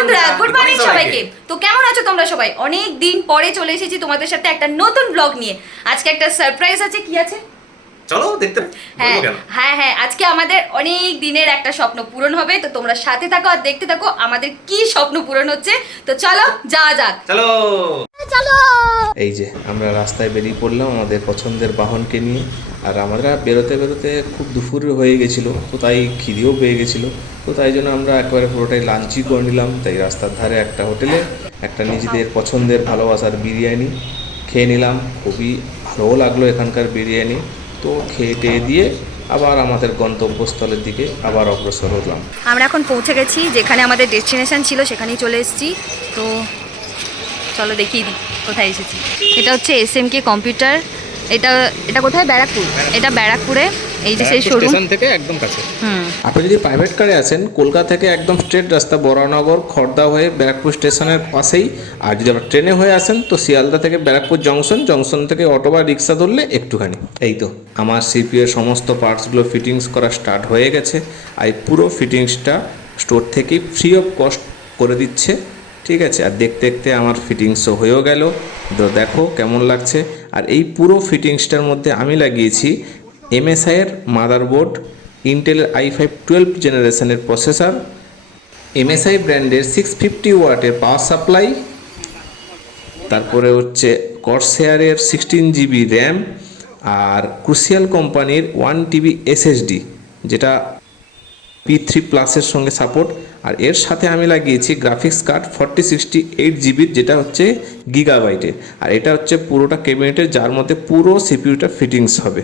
বন্ধুরা, good morning সবাইকে। তো কেমন আছো তোমরা সবাই? অনেক দিন পরে চলে এসেছি তোমাদের সাথে একটা নতুন ব্লগ নিয়ে। আজকে একটা সারপ্রাইজ আছে। কি আছে? চলো দেখতে। হ্যাঁ, আজকে আমাদের অনেক দিনের একটা স্বপ্ন পূরণ হবে। তো তোমরা সাথে থাকো আর দেখতে থাকো আমাদের কি স্বপ্ন পূরণ হচ্ছে। তো চলো যাওয়া যাক। চলো। এই যে আমরা রাস্তায় বেরিয়ে পড়লাম আমাদের পছন্দের বাহনকে নিয়ে। আর আমরা বেরোতে বেরোতে খুব দুপুর হয়ে গেছিলো, তো তাই খিদেও পেয়ে গেছিলো। তো তাই জন্য আমরা একেবারে পুরোটাই লাঞ্চই করে নিলাম। তাই রাস্তার ধারে একটা হোটেলে একটা নিজেদের পছন্দের ভালোবাসার বিরিয়ানি খেয়ে নিলাম। খুবই ভালোও লাগলো এখানকার বিরিয়ানি। তো খেয়ে টেয়ে দিয়ে আবার আমাদের গন্তব্যস্থলের দিকে আবার অগ্রসর হলাম। আমরা এখন পৌঁছে গেছি যেখানে আমাদের ডেস্টিনেশন ছিল, সেখানেই চলে এসেছি। তো চলো দেখিয়ে দিই কোথায় এসেছি। এটা হচ্ছে SMK কম্পিউটার। এটা এটা কোথায়? ব্যারাকপুর। এটা ব্যারাকপুরে। এই যে সেই শোরুম থেকে একদম কাছে। আপনি যদি প্রাইভেট কারে আসেন, কলকাতা থেকে একদম স্ট্রেট রাস্তা বরানগর খড়দা হয়ে ব্যারাকপুর স্টেশনের পাশেই। আর যদি আবার ট্রেনে হয়ে আসেন তো শিয়ালদা থেকে ব্যারাকপুর জংশন থেকে অটো বা রিক্সা ধরলে একটুখানি। এই তো আমার CPU এর সমস্ত পার্টসগুলো ফিটিংস করা স্টার্ট হয়ে গেছে। আর এই পুরো ফিটিংসটা স্টোর থেকেই ফ্রি অফ কস্ট করে দিচ্ছে। ঠিক আছে, আর দেখতে দেখতে আমার ফিটিংসও হয়েও গেল। তো দেখো কেমন লাগছে। আর এই পুরো ফিটিংসটার মধ্যে আমি লাগিয়েছি MSI-এর মাদারবোর্ড, ইন্টেলের i5 12 জেনারেশনের প্রসেসর, MSI ব্র্যান্ডের 650 ওয়াটের পাওয়ার সাপ্লাই, তারপরে হচ্ছে কর্সেয়ারের 16 GB র্যাম, আর ক্রুশিয়াল কোম্পানির 1 TB SSD, যেটা P3 প্লাসের সঙ্গে সাপোর্ট। আর এর সাথে আমি লাগিয়েছি গ্রাফিক্স কার্ড 4068 GB, যেটা হচ্ছে গিগাবাইটের। আর এটা হচ্ছে পুরোটা ক্যাবিনেটের, যার মধ্যে পুরো সিপিইউটা ফিটিংস হবে।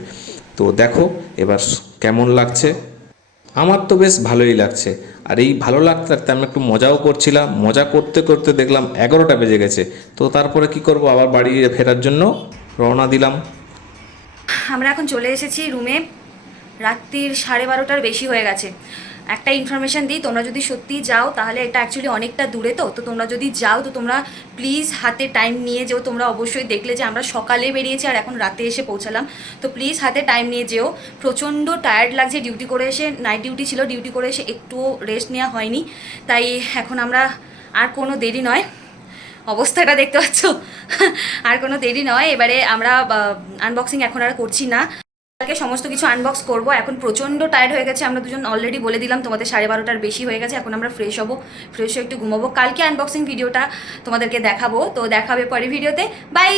তো দেখো এবার কেমন লাগছে। আমার তো বেশ ভালোই লাগছে। আর এই ভালো লাগতে লাগতে আমি একটু মজাও করছিলাম। মজা করতে করতে দেখলাম 11টা বেজে গেছে। তো তারপরে কি করব, আবার বাড়ি ফেরার জন্য রওনা দিলাম। আমরা এখন চলে এসেছি রুমে। রাত্রির 12:30টার বেশি হয়ে গেছে। একটা ইনফরমেশান দিই, তোমরা যদি সত্যি যাও তাহলে এটা অ্যাকচুয়ালি অনেকটা দূরে। তো তোমরা যদি যাও তো তোমরা প্লিজ হাতে টাইম নিয়ে যেও। তোমরা অবশ্যই দেখলে যে আমরা সকালে বেরিয়েছি আর এখন রাতে এসে পৌঁছালাম। তো প্লিজ হাতে টাইম নিয়ে যেও। প্রচণ্ড টায়ার্ড লাগছে। ডিউটি করে এসে, নাইট ডিউটি ছিল, ডিউটি করে এসে একটুও রেস্ট নেওয়া হয়নি। তাই এখন আমরা আর কোনো দেরি নয়, অবস্থাটা দেখতে পাচ্ছ, আর কোনো দেরি নয়। এবারে আমরা আনবক্সিং এখন আর করছি না, কালকে সমস্ত কিছু আনবক্স করব। এখন প্রচণ্ড টায়ার্ড হয়ে গেছে। আমরা দুজন অলরেডি বলে দিলাম তোমাদের 12:30টার বেশি হয়ে গেছে। এখন আমরা ফ্রেশ হবো, ফ্রেশ হয়ে একটু ঘুমাবো। কালকে আনবক্সিং ভিডিওটা তোমাদেরকে দেখাবো। তো দেখাবে পরে ভিডিওতে। বাই।